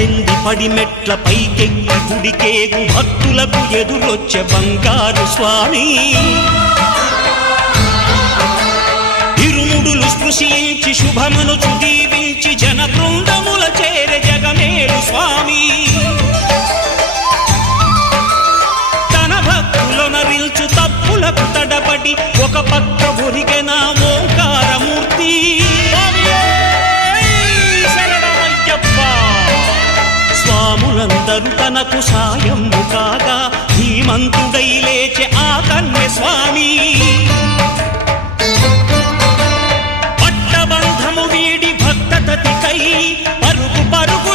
పద్దెంది పడిమెట్ల పైకెక్కి గుడికేగు భక్తులకు ఎదురొచ్చే బంగారు స్వామి ఇరుముడులు స్పృశించి శుభమును చుదీవించి జన బృందముల చేరే జగమేలు స్వామి తన భక్తులొనరిల్చు తప్పులకు తడబడి ఒక పక్క ఒరిగెన ఓంకారమూర్తి స్వాములందరూ తనకు సాయము కాగా ధీమంతుడై లేచే ఆ కన్య స్వామి పట్టబంధము వీడి భక్తతతికై పరుగు పరుగు